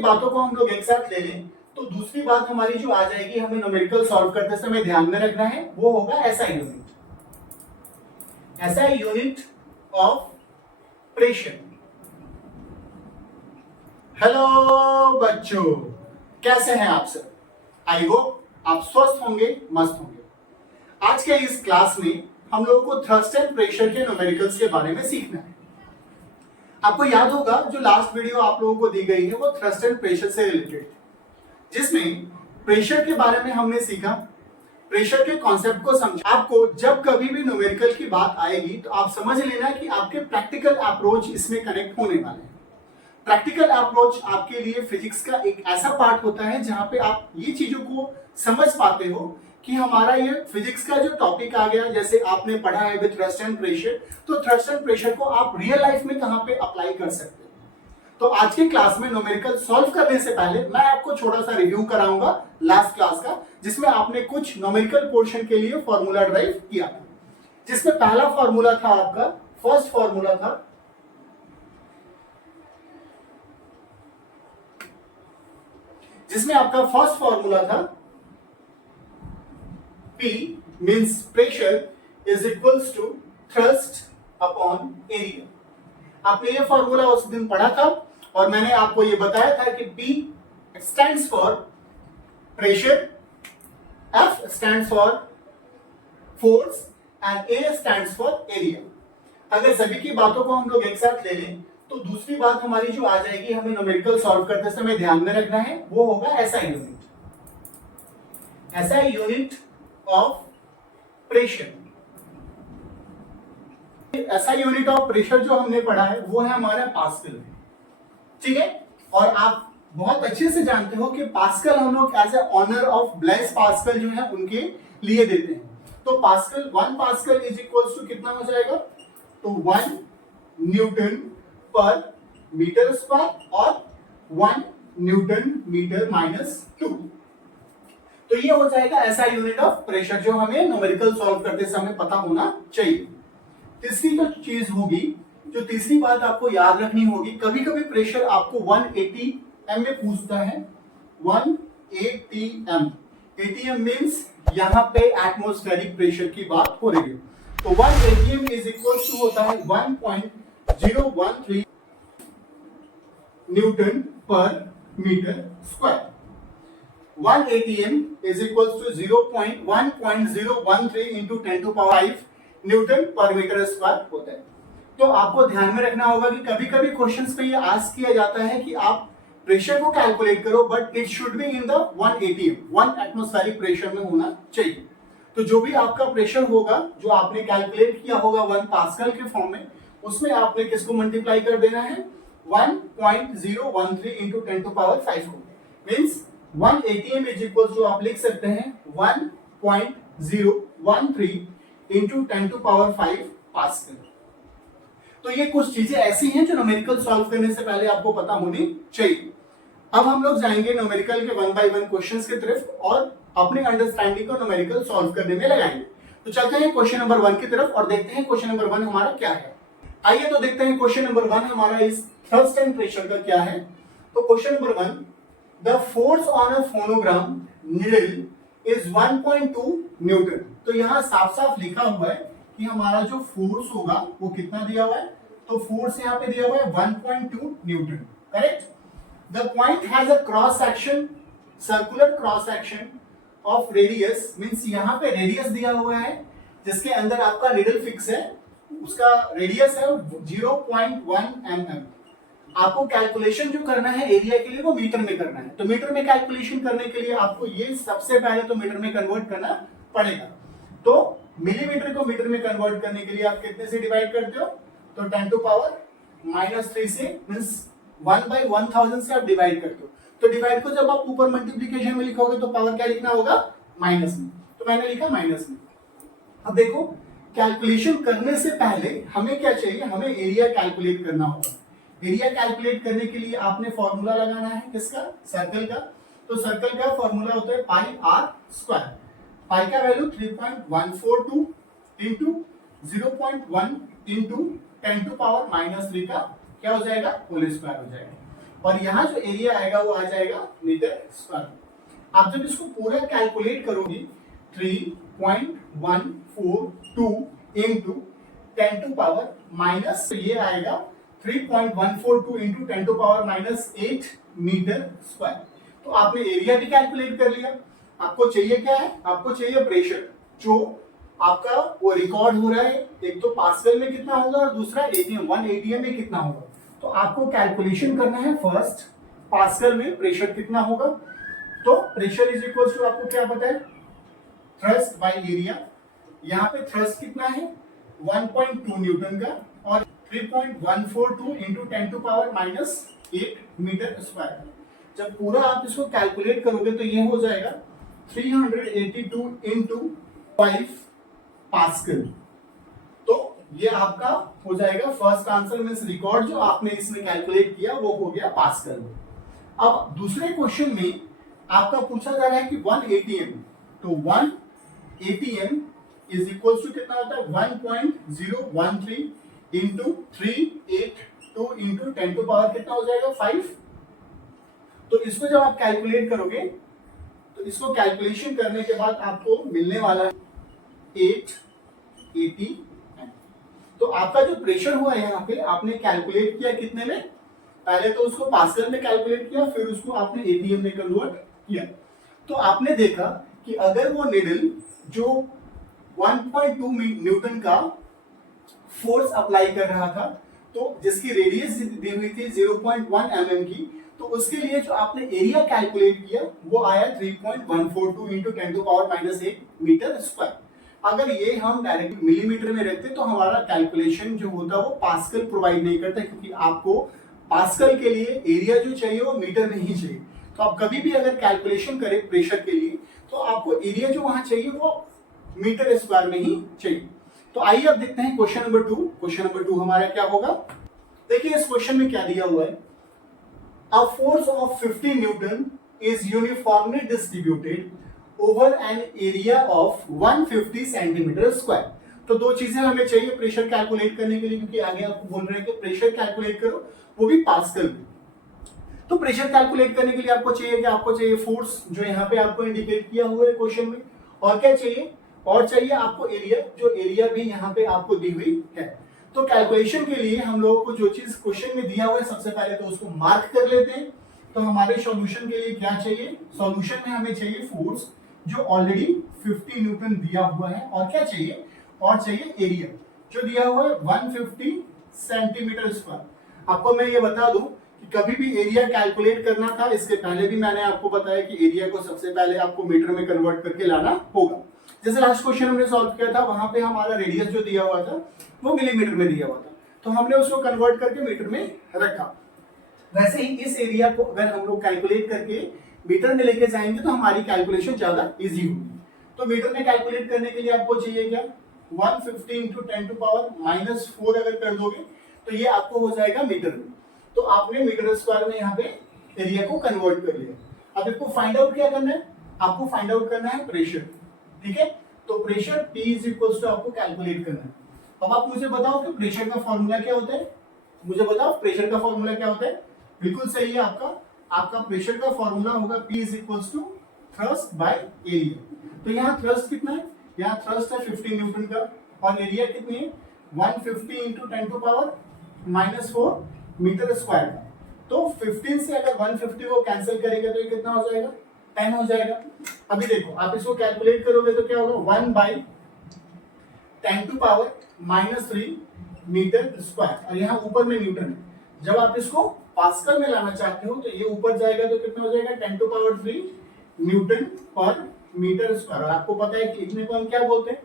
बातों को हम लोग एक साथ ले लें तो दूसरी बात हमारी जो आ जाएगी हमें न्यूमेरिकल सॉल्व करते समय ध्यान में रखना है वो होगा SI unit. SI unit of pressure. Hello बच्चों, कैसे हैं आप सब? आई होप आप स्वस्थ होंगे, मस्त होंगे। आज के इस क्लास में हम लोगों को थ्रस्ट एंड प्रेशर के न्यूमेरिकल्स के बारे में सीखना है। आपको याद होगा जो लास्ट वीडियो आप लोगों को दी गई है वो थ्रस्ट एंड प्रेशर से रिलेटेड, जिसमें प्रेशर के बारे में हमने सीखा, प्रेशर के कॉन्सेप्ट को समझा। आपको जब कभी भी न्यूमेरिकल की बात आएगी तो आप समझ लेना कि आपके प्रैक्टिकल अप्रोच इसमें कनेक्ट होने वाले हैं। प्रैक्टिकल अप्रोच आपके लिए फिजिक्स का एक ऐसा पार्ट होता है जहां पे आप ये चीजों को समझ पाते हो कि हमारा ये फिजिक्स का जो टॉपिक आ गया, जैसे आपने पढ़ा है विद थ्रस्ट एंड प्रेशर, तो थ्रस्ट एंड प्रेशर को आप रियल लाइफ में कहां पे अप्लाई कर सकते हो। तो आज के क्लास में न्यूमेरिकल सॉल्व करने से पहले मैं आपको थोड़ा सा रिव्यू कराऊंगा लास्ट क्लास का, जिसमें आपने कुछ न्यूमेरिकल पोर्शन के लिए फॉर्मूला ड्राइव किया था। जिसमें पहला फॉर्मूला था आपका, फर्स्ट फॉर्मूला था जिसमें आपका फर्स्ट फॉर्मूला था P means pressure is equals to thrust upon area। आपने ये फॉर्मूला उस दिन पढ़ा था और मैंने आपको ये बताया था कि P stands for pressure, F stands for force and A stands for area। अगर सभी की बातों को हम लोग एक साथ ले लें तो दूसरी बात हमारी जो आ जाएगी हमें न्यूमेरिकल सॉल्व करते समय ध्यान में रखना है वो होगा SI unit. SI unit of pressure. SI unit of pressure जो हमने पढ़ा है वो है हमारा पास्कल, ठीक है। और आप बहुत अच्छे से जानते हो कि पास्कल हम लोग as a honour of Blaise Pascal जो है उनके लिए देते हैं। तो Pascal 1 Pascal is equals to कितना हो जाएगा? तो 1 न्यूटन पर मीटर स्क्वायर और 1 न्यूटन मीटर माइनस 2। तो ये हो जाएगा एसआई यूनिट ऑफ प्रेशर जो हमें न्यूमेरिकल सॉल्व करते समय पता होना चाहिए। तीसरी जो चीज होगी, जो तीसरी बात आपको याद रखनी होगी, कभी कभी प्रेशर आपको 180 एम में पूछता है। 180 एम, एटीएम मींस यहाँ पे एटमॉस्फेरिक प्रेशर की बात हो रही है। तो 180 एम इज इक्वल टू होता है 1.013 newton per metre square. 180 M is equal to 1.013 into 10 to power 5 newton per metre square होता है। तो आपको ध्यान में रखना होगा कि कभी कभी क्वेश्चंस पे ये आस्क किया जाता है कि आप प्रेशर को कैलकुलेट करो, but it should be in the 180 M, 1 atmospheric pressure में होना चाहिए। तो जो भी आपका प्रेशर होगा जो आपने कैलकुलेट किया होगा 1 पास्कल के फॉर्म में, उसमें आपने किसको मल्टीप्लाई कर देना है? 1.013 इंटू 10 टू पावर 5 को। Means 180 M is equal to आप लिख सकते हैं 1.013 इंटू 10 टू पावर 5 पास्कल। तो ये कुछ चीजें ऐसी हैं जो न्यूमेरिकल सॉल्व करने से पहले आपको पता होनी चाहिए। अब हम लोग जाएंगे न्यूमेरिकल के 1 बाय 1 क्वेश्चंस की तरफ और अपने अंडरस्टैंडिंग को न्यूमेरिकल सॉल्व करने में लगाएंगे। तो चलते हैं क्वेश्चन नंबर 1 की तरफ और देखते हैं क्वेश्चन नंबर 1 हमारा क्या है। आइए तो देखते हैं क्वेश्चन नंबर 1 हमारा इस थ्रस्ट एंड प्रेशर का क्या है। तो question number 1, the force on a phonogram needle is 1.2 Newton. तो यहाँ साफ साफ लिखा हुआ है कि हमारा जो फोर्स होगा वो कितना दिया हुआ है? तो फोर्स यहाँ पे दिया हुआ है 1.2 Newton, correct. The point has a cross section, circular cross section of radius, means यहाँ पे रेडियस दिया हुआ है जिसके अंदर आपका नीडल फिक्स है, उसका रेडियस है 0.1 mm। आपको कैलकुलेशन जो करना है एरिया के लिए वो मीटर में करना है। तो मीटर में कैलकुलेशन करने के लिए आपको ये सबसे पहले तो मीटर में कन्वर्ट करना पड़ेगा। तो मिलीमीटर को मीटर में कन्वर्ट करने के लिए आप कितने से डिवाइड करते हो? तो 10 टू पावर -3 से, मींस 1/1000 से आप डिवाइड करते हो। तो डिवाइड को जब आप ऊपर मल्टीप्लिकेशन में लिखोगे तो पावर क्या लिखना होगा? माइनस में। तो मैंने लिखा माइनस में। अब देखो कैलकुलेशन करने से पहले हमें क्या चाहिए? हमें एरिया कैलकुलेट करना होगा। एरिया कैलकुलेट करने के लिए आपने फॉर्मूला लगाना है किसका? सर्कल का। तो सर्कल का फॉर्मूला होता है पाई आर स्क्वायर। पाई का value 3.142 into 0.1 into 10 to power -3 का क्या हो जाएगा? होल स्क्वायर हो जाएगा। और यहाँ जो एरिया आएगा वो आ जाएगा मीटर स्क्वायर। आप जब इसको पूरा कैलकुलेट करोगे 3.142 इंटू 10 टू पावर माइनस, ये आएगा 3.142 into 10 to power minus 8 metre square. तो आपने एरिया भी कैलकुलेट कर लिया। आपको चाहिए क्या है? आपको चाहिए प्रेशर, जो आपका वो रिकॉर्ड हो रहा है, एक तो पास्कल में कितना होगा और दूसरा एटीएम 1 एटीएम में कितना होगा। तो आपको कैलकुलेशन करना है फर्स्ट पास्कल में प्रेशर कितना होगा। तो प्रेशर इज इक्वल टू, आपको क्या पता है, थ्रस्ट बाय एरिया। यहाँ पे थ्रस्ट कितना है 1.2 न्यूटन का और 3.142 into 10 to power minus 8 metre square. जब पूरा आप इसको कैलकुलेट करोगे तो ये हो जाएगा 382 इंटू 5 पास्कल। तो ये आपका हो जाएगा फर्स्ट आंसर मींस रिकॉर्ड जो आपने इसमें कैलकुलेट किया वो हो गया पास्कल। अब दूसरे क्वेश्चन में आपका पूछा जा रहा है कि 1 एटीएम, तो 1 एटीएम इज इक्वल टू कितना होता है 1.013 इंटू 382 इंटू 10 टू पावर कितना हो जाएगा 5। तो इसको जब आप कैलकुलेट करोगे तो इसको कैलकुलेशन करने के बाद आपको मिलने वाला है 880। तो आपका जो प्रेशर हुआ है यहाँ पे आपने कैलकुलेट किया कितने में, पहले तो उसको पास्कल में कैलकुलेट किया, फिर उसको आपने एटीएम में कन्वर्ट किया। तो आपने देखा कि अगर वो निडल जो 1.2 न्यूटन का फोर्स अप्लाई कर रहा था, तो जिसकी रेडियस दी हुई थी 0.1 mm की, तो उसके लिए जो आपने एरिया कैलकुलेट किया वो आया 3.142 into 10 to power minus 8 metre square. अगर ये हम डायरेक्ट मिलीमीटर में रखते तो हमारा कैलकुलेशन जो होता वो पास्कल प्रोवाइड नहीं करता, क्योंकि आपको पास्कल के लिए एरिया जो चाहिए वो मीटर में ही चाहिए। तो आप कभी भी अगर कैलकुलेशन करें प्रेशर के लिए तो आपको एरिया जो वहां चाहिए वो मीटर स्क्वायर में ही चाहिए। तो आइए अब देखते हैं क्वेश्चन नंबर 2। क्वेश्चन नंबर 2 हमारा क्या होगा, देखिए इस क्वेश्चन में क्या दिया हुआ है। A force of 50 Newton is uniformly distributed over an area of 150 centimetre square. तो दो चीजें हमें चाहिए प्रेशर कैलकुलेट करने के लिए, क्योंकि आगे आपको बोल रहे हैं कि प्रेशर कैलकुलेट करो वो भी पास्कल में। तो प्रेशर कैलकुलेट करने के लिए आपको चाहिए फोर्स जो यहाँ पे आपको इंडिकेट किया हुआ है क्वेश्चन में, और क्या चाहिए, और चाहिए आपको एरिया, जो एरिया भी यहाँ पे आपको दी हुई है। तो कैलकुलेशन के लिए हम लोगों को जो चीज क्वेश्चन में दिया हुआ है सबसे पहले तो उसको मार्क कर लेते हैं। तो हमारे सॉल्यूशन के लिए क्या चाहिए, सॉल्यूशन में हमें चाहिए फोर्स जो ऑलरेडी 50 न्यूटन दिया हुआ है, और क्या चाहिए, और चाहिए एरिया जो दिया हुआ है 150 सेंटीमीटर स्क्वायर। आपको मैं ये बता दूं कि कभी भी एरिया कैलकुलेट करना था इसके पहले भी मैंने आपको बताया कि एरिया को सबसे पहले आपको मीटर में कन्वर्ट करके लाना होगा। जैसे लास्ट क्वेश्चन हमने सॉल्व किया था, वहां पे हमारा रेडियस जो दिया हुआ था वो मिलीमीटर में दिया हुआ था, तो हमने उसको कन्वर्ट करके मीटर में रखा। वैसे ही इस एरिया को अगर हम लोग कैलकुलेट करके मीटर में लेके जाएंगे तो हमारी कैलकुलेशन ज्यादा इजी होगी। तो मीटर में कैलकुलेट करने के लिए आपको चाहिए क्या, 150 इंटू 10 टू पावर माइनस 4 अगर कर दोगे तो ये आपको हो जाएगा मीटर में। तो आपने मीटर स्क्वायर में यहाँ पे एरिया को कन्वर्ट कर लिया। अब इसको फाइंड आउट क्या करना है, आपको फाइंड आउट करना है प्रेशर। ठीक है, तो pressure P is equal to आपको कैलकुलेट करना है। अब आप मुझे बताओ कि प्रेशर का फॉर्मूला क्या होता है, मुझे बताओ प्रेशर का फॉर्मूला क्या होता है। बिल्कुल सही है, आपका प्रेशर का फॉर्मूला होगा P is equal to thrust by area. तो यहाँ थ्रस्ट कितना है, यहाँ थ्रस्ट है 50 न्यूटन का, और एरिया कितनी है 150 into 10 to power minus 4 metre square का। तो 15 से अगर 150 को कैंसिल करेगा तो ये कितना हो जाएगा, 10 हो जाएगा। अभी देखो आप इसको कैलकुलेट करोगे तो क्या होगा 1 by 10 to power minus 3 metre square, और यहाँ ऊपर में न्यूटन है। जब आप इसको पास्कल में लाना चाहते हो तो ये ऊपर जाएगा तो कितना हो जाएगा 10 to power 3 Newton per metre square. और आपको पता है कि इतने को हम क्या बोलते हैं,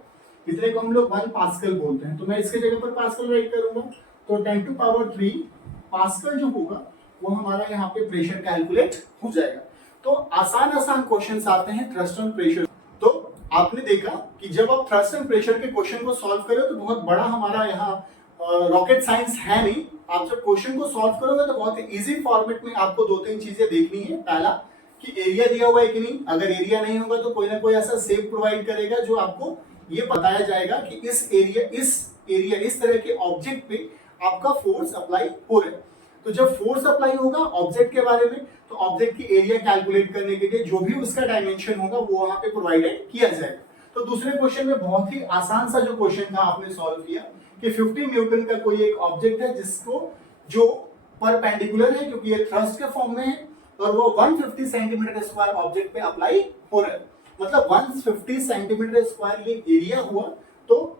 इतने को हम लोग 1 पास्कल बोलते हैं। तो मैं इसके जगह पर पास्कल राइट करूंगा, तो 10 टू पावर 3 पास्कल जो होगा वो हमारा यहाँ पे प्रेशर कैलकुलेट हो जाएगा। तो आसान क्वेश्चंस आते हैं थ्रस्ट एंड प्रेशर। तो आपने देखा कि जब आप थ्रस्ट एंड प्रेशर के क्वेश्चन को सॉल्व करो तो बहुत बड़ा हमारा यहाँ रॉकेट साइंस है नहीं। आप जब क्वेश्चन को सॉल्व करोगे तो बहुत इजी फॉर्मेट में आपको 2-3 चीजें देखनी है। पहला कि एरिया दिया हुआ है कि नहीं, अगर एरिया नहीं होगा तो कोई ना कोई ऐसा शेप प्रोवाइड करेगा जो आपको ये बताया जाएगा कि इस एरिया इस तरह के ऑब्जेक्ट पे आपका फोर्स अप्लाई हो रहा है। तो जब फोर्स अप्लाई होगा ऑब्जेक्ट के बारे में, तो ऑब्जेक्ट की एरिया कैलकुलेट करने के लिए जो भी उसका डायमेंशन होगा वो वहां पे प्रोवाइडेड किया जाएगा। तो दूसरे क्वेश्चन में बहुत ही आसान सा जो क्वेश्चन था आपने सॉल्व किया कि 15 न्यूटन का कोई एक ऑब्जेक्ट है जिसको जो परपेंडिकुलर है क्योंकि ये थ्रस्ट के फॉर्म में है और वो 150 सेंटीमीटर स्क्वायर ऑब्जेक्ट पे अप्लाई हो रहा है, मतलब 150 सेंटीमीटर स्क्वायर ये एरिया हुआ, तो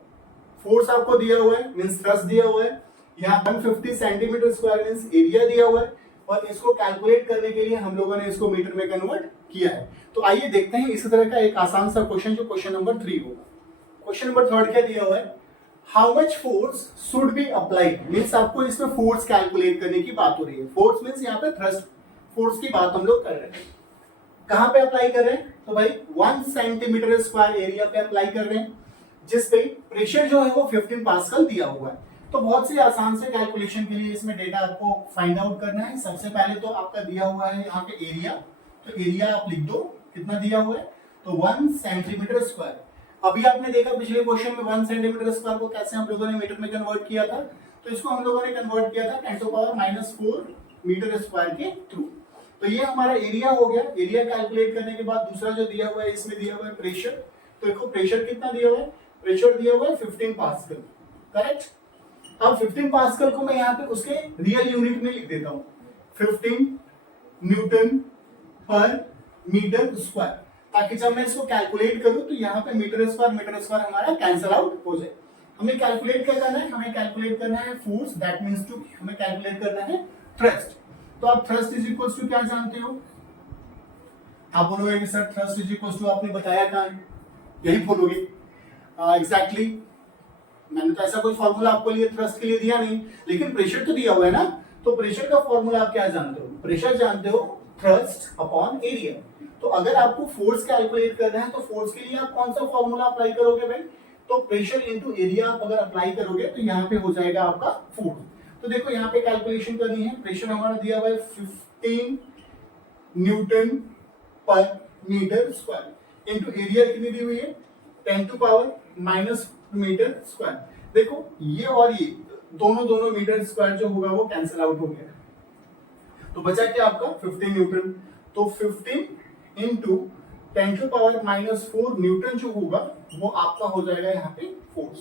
फोर्स आपको दिया हुआ है मींस थ्रस्ट दिया हुआ है, यहाँ 150 सेंटीमीटर स्क्वायर मींस एरिया दिया हुआ है, और इसको कैलकुलेट करने के लिए हम लोगों ने इसको मीटर में कन्वर्ट किया है। तो आइए देखते हैं इसी तरह का एक आसान सा क्वेश्चन जो क्वेश्चन नंबर 3 होगा। क्वेश्चन नंबर 3 क्या दिया हुआ है, how much force should be applied, means आपको इसमें फोर्स कैलकुलेट करने की बात हो रही है। फोर्स मींस यहाँ पे थ्रस्ट फोर्स की बात हम लोग कर रहे हैं। कहां पे अप्लाई कर रहे हैं, तो भाई 1 सेंटीमीटर स्क्वायर एरिया पे अप्लाई कर रहे हैं, जिस पे प्रेशर जो है वो 15 पास्कल दिया हुआ है। तो बहुत सी आसान से कैलकुलेशन के लिए इसमें डेटा आपको फाइंड आउट करना है। सबसे पहले तो आपका दिया हुआ है यहाँ पे एरिया, तो एरिया आप लिख दो, कितना दिया हुआ है, तो 1 सेंटीमीटर स्क्वायर। अभी आपने देखा पिछले क्वेश्चन में 1 सेंटीमीटर स्क्वायर को कैसे हम लोगों ने मीटर में कन्वर्ट किया था, तो इसको हम लोगों ने कन्वर्ट किया था 10⁻⁻⁴ मीटर स्क्वायर के थ्रू। तो ये हमारा एरिया हो गया। एरिया कैलकुलेट करने के बाद दूसरा जो दिया हुआ है इसमें दिया हुआ है प्रेशर, तो देखो प्रेशर कितना दिया हुआ है, प्रेशर दिया हुआ है 15 पास्कल, करेक्ट। अब 15 पास्कल को मैं यहाँ पे उसके रियल यूनिट में लिख देता हूँ, 15 न्यूटन पर मीटर स्क्वायर, ताकि जब मैं इसको कैलकुलेट करूं तो यहाँ पे मीटर स्क्वायर हमारा कैंसल आउट हो जाए। हमें कैलकुलेट क्या करना है, हमें कैलकुलेट करना है फोर्स, दैट मींस टू हमें कैलकुलेट करना है थ्रस्ट। तो आप थ्रस्ट इज इक्वल टू क्या जानते हो, आप बोलोगे कि sir thrust is equal to आपने बताया कहाँ है, यही बोलोगे एग्जैक्टली। मैंने तो ऐसा कोई फॉर्मूला आपको लिए थ्रस्ट के लिए दिया नहीं, लेकिन प्रेशर तो दिया हुआ है ना। तो प्रेशर का फॉर्मूला आप क्या जानते हो, प्रेशर जानते हो थ्रस्ट अपॉन एरिया। तो अगर आपको फोर्स कैलकुलेट करना है तो फोर्स के लिए आप कौन सा फॉर्मूला अप्लाई करोगे भाई, तो प्रेशर इंटू एरिया आप अगर अप्लाई करोगे तो यहाँ पे हो जाएगा आपका फोर्स। तो देखो यहाँ पे कैलकुलेशन करनी है, प्रेशर हमारा दिया हुआ है 15 Newton per metre square into area कितनी दी हुई है 10⁻⁻⁻ मीटर स्क्वायर। देखो ये और ये दोनों मीटर स्क्वायर जो होगा वो कैंसिल आउट हो गया, तो बचा क्या आपका 15 न्यूटन। तो 15 इंटू 10⁻⁻⁴ न्यूटन जो होगा वो आपका हो जाएगा यहाँ पे फोर्स।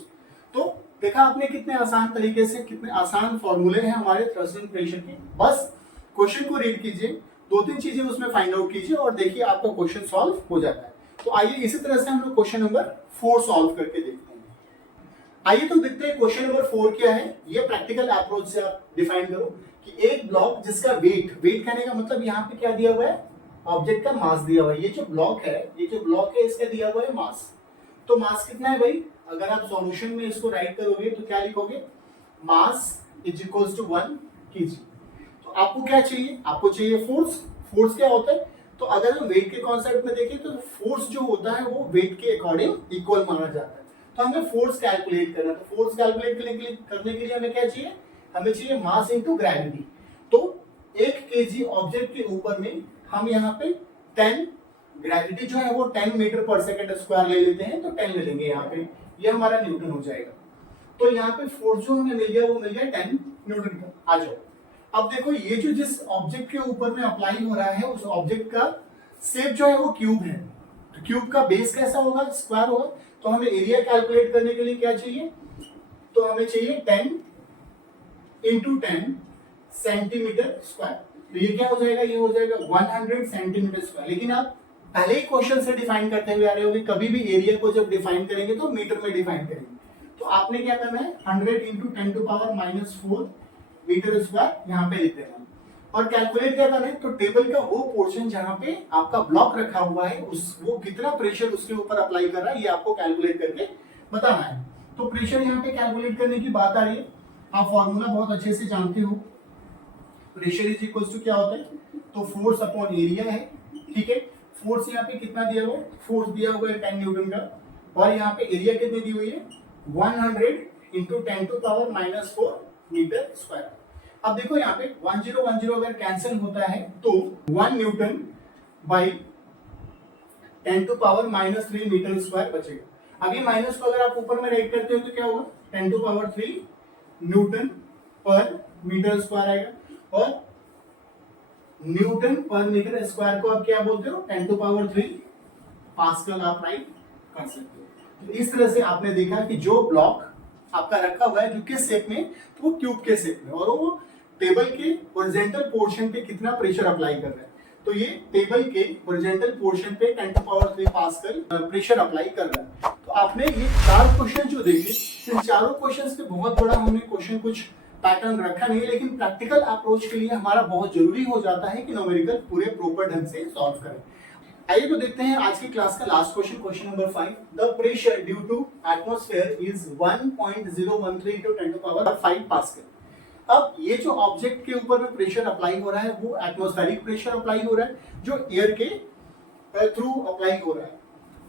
तो देखा आपने कितने आसान तरीके से, कितने आसान फॉर्मूले हैं हमारे थ्रस्ट एंड प्रेशर के। बस क्वेश्चन को रीड कीजिए, 2-3 चीजें उसमें फाइंड आउट कीजिए और देखिए आपका क्वेश्चन सॉल्व हो जाता है। तो आइए इसी तरह से हम लोग क्वेश्चन नंबर 4 सॉल्व करके देखते हैं। आइए तो देखते हैं क्वेश्चन नंबर 4 क्या है। ये प्रैक्टिकल अप्रोच से आप डिफाइन करो कि एक ब्लॉक जिसका वेट कहने का मतलब यहाँ पे क्या दिया हुआ है, ऑब्जेक्ट का मास दिया हुआ है। ये जो ब्लॉक है इसका दिया हुआ है मास। तो मास कितना है भाई, अगर आप सॉल्यूशन में इसको राइट करोगे तो क्या लिखोगे, mass is equals to 1 kg। तो आपको क्या चाहिए, आपको चाहिए फोर्स। फोर्स क्या होता है, तो अगर हम वेट के कॉन्सेप्ट में देखें तो फोर्स जो होता है वो वेट के अकॉर्डिंग इक्वल माना जाता है। तो हमें फोर्स कैलकुलेट करना है, तो फोर्स कैलकुलेट करने के लिए हमें क्या चाहिए, हमें चाहिए मास इनटू ग्रेविटी। तो 1 kg ऑब्जेक्ट के ऊपर में हम यहाँ पे 10, ग्रेविटी जो है वो 10 मीटर पर सेकंड स्क्वायर ले लेते हैं, तो 10 ले लेंगे यहाँ पे, ये हमारा न्यूटन हो जाएगा। तो यहाँ पे फोर्स जो हमें मिल गया वो मिल गया 10 न्यूटन का। आ जाओ अब देखो, ये जो जिस ऑब्जेक्ट के ऊपर में अप्लाई हो रहा है उस ऑब्जेक्ट का शेप जो है वो क्यूब है, तो क्यूब का बेस कैसा होगा, स्क्वायर होगा। तो हमें एरिया कैलकुलेट करने के लिए क्या चाहिए, तो हमें चाहिए 10 इंटू 10 सेंटीमीटर स्क्वायर। तो ये क्या हो जाएगा, ये हो जाएगा 100 सेंटीमीटर स्क्वायर। लेकिन आप पहले ही क्वेश्चन से डिफाइन करते हुए आ रहे होंगे, कभी भी एरिया को जब डिफाइन करेंगे तो मीटर में डिफाइन करेंगे। तो आपने क्या करना है, 100 इंटू 10⁻⁻⁴ मीटर स्क्वायर यहाँ पे लिख देना और कैलकुलेट क्या करना है, तो टेबल का वो पोर्शन जहाँ पे आपका ब्लॉक रखा हुआ है वो कितना प्रेशर उसके ऊपर अप्लाई कर रहा है ये आपको कैलकुलेट करके बताना है। तो प्रेशर यहाँ पे कैलकुलेट करने की बात आ रही है, आप फॉर्मूला बहुत अच्छे से जानते हो। प्रेशर इज इक्वल टू क्या होता है, तो फोर्स अपॉन एरिया है, ठीक है। फोर्स यहाँ पे कितना दिया हुआ है, फोर्स दिया हुआ है 10 न्यूटन का, और यहाँ पे एरिया कितनी दी हुई है 100 इंटू 10⁻⁻⁴ मीटर स्क्वायर। अब देखो यहाँ पे 1010 अगर कैंसिल होता है तो 1 न्यूटन बाई 10⁻³ मीटर स्क्वायर बचेगा। अभी माइनस को अगर आप ऊपर में राइट करते हो तो क्या होगा, 10⁻³ न्यूटन पर मीटर स्क्वायर आएगा। और न्यूटन पर मीटर स्क्वायर को आप क्या बोलते हो 10 टू पावर 3 पास्कल आप राइट कर सकते हो। तो इस तरह से आपने देखा कि जो ब्लॉक आपका रखा हुआ है जो किस शेप में, तो वो क्यूब के शेप में, और वो टेबल के हॉरिजॉन्टल पोर्शन पे कितना प्रेशर अप्लाई कर रहा है। तो ये टेबल के हॉरिजॉन्टल पोर्शन पे 10 to power 3 pascal pressure apply कर रहा है। तो आपने ये 4 क्वेश्चन जो देखे, इन चारों क्वेश्चंस पे बहुत बड़ा हमने क्वेश्चन कुछ पैटर्न रखा नहीं है, लेकिन प्रैक्टिकल अप्रोच के लिए हमारा बहुत जरूरी हो जाता है कि न्यूमेरिकल पूरे प्रॉपर ढंग से सॉल्व करें। आइए तो देखते हैं आज की क्लास का last question, question number 5। The pressure due to atmosphere is 1.013 into 10 to power 5 pascal. अब ये जो ऑब्जेक्ट के ऊपर में प्रेशर अप्लाई हो रहा है वो एटमॉस्फेरिक प्रेशर अप्लाई हो रहा है जो एयर के थ्रू अप्लाई हो रहा है।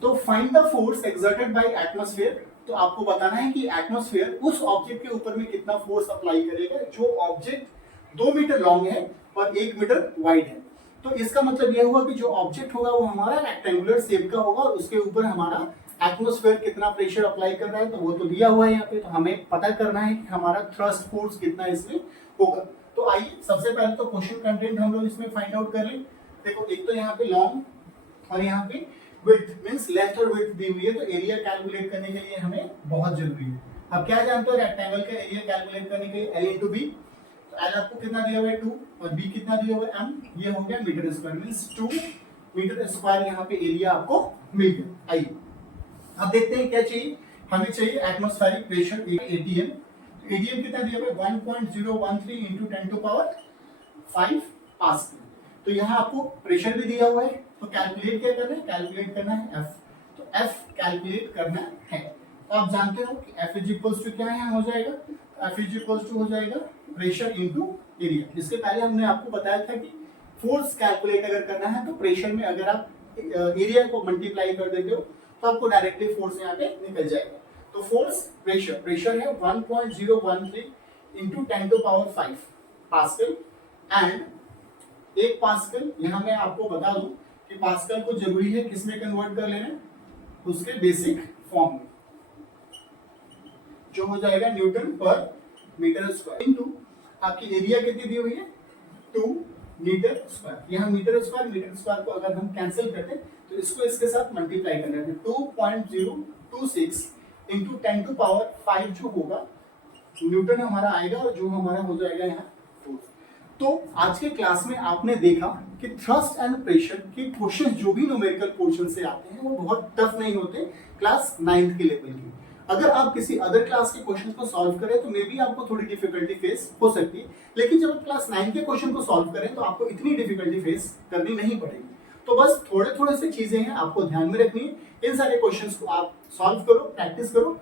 तो find the force exerted by atmosphere. तो आपको बताना है कि एटमॉस्फेयर उस ऑब्जेक्ट के ऊपर में कितना फोर्स अप्लाई करेगा जो ऑब्जेक्ट 2 मीटर लॉन्ग है और 1 मीटर वाइड है। तो इसका मतलब यह हुआ कि जो ऑब्जेक्ट होगा वो हमारा रेक्टेंगुलर शेप का होगा और उसके ऊपर हमारा एटमॉस्फेयर कितना प्रेशर अप्लाई कर रहा है, तो वो तो दिया हुआ है यहाँ पे। तो हमें पता करना है कि हमारा थ्रस्ट फोर्स कितना इसमें होगा। तो आइए सबसे पहले तो क्वेश्चन कंटेंट हम लोग इसमें फाइंड आउट कर लें। देखो एक तो यहाँ पे लॉन्ग और यहाँ पे विड्थ मींस लेंथ और विड्थ दी हुई है, तो एरिया कैलकुलेट करने के लिए हमें बहुत जरूरी है। अब क्या जानते हो रेक्टेंगल का एरिया कैलकुलेट करने के लिए L into B। तो L आपको कितना दिया हुआ है 2 और B कितना दिया हुआ है M, ये हो गया metre square means 2 metre square यहाँ पे एरिया आपको मिल गया। आइए अब देखते हैं क्या चाहिए। हमें चाहिए एटमॉस्फेरिक प्रेशर ATM। ATM कितना दिया हुआ है 1.013 into 10 to power 5 पास्कल। तो यहाँ आपको प्रेशर भी दिया हुआ है, तो कैलकुलेट क्या करना है, कैलकुलेट करना है F। तो F कैलकुलेट करना है। तो आप जानते हो कि F इज इक्वल्स टू क्या है, हो जाएगा F इज इक्वल्स टू हो जाएगा प्रेशर इनटू एरिया। इसके पहले हमने आपको बताया था कि फोर्स कैलकुलेट अगर करना है तो प्रेशर में अगर आप एरिया को मल्टीप्लाई कर देते हो तो आपको डायरेक्टली फोर्स यहाँ पे निकल जाएगा। तो फोर्स प्रेशर है 1.013 into 10 to power 5 pascal and 1 pascal. यहाँ मैं आपको बता दूं कि पास्कल को जरूरी है किसमें कन्वर्ट कर लेना, उसके बेसिक फॉर्म में, जो हो जाएगा Newton per metre square into आपकी एरिया कितनी दी हुई है 2 मीटर स्क्वायर। यहाँ मीटर स्क्वायर को अगर हम कैंसिल करते हैं तो इसको इसके साथ मल्टीप्लाई करना है। 2.026 into 10 to power 5 जो होगा न्यूटन हमारा आएगा और जो हमारा हो जाएगा यहाँ फोर्स। तो आज के क्लास में आपने देखा कि थ्रस्ट एंड प्रेशर के क्वेश्चन जो भी न्यूमेरिकल पोर्शन से आते हैं वो बहुत टफ नहीं होते क्लास 9th के लेवल के। अगर आप किसी अदर क्लास के क्वेश्चन को सॉल्व करें तो मे बी आपको थोड़ी डिफिकल्टी फेस हो सकती है, लेकिन जब आप क्लास 9 के क्वेश्चन को सॉल्व करें तो आपको इतनी डिफिकल्टी फेस करनी नहीं पड़ेगी। तो बस थोड़े थोड़े से चीजें हैं आपको ध्यान में रखनी है। इन सारे क्वेश्चंस को आप सॉल्व करो, प्रैक्टिस करो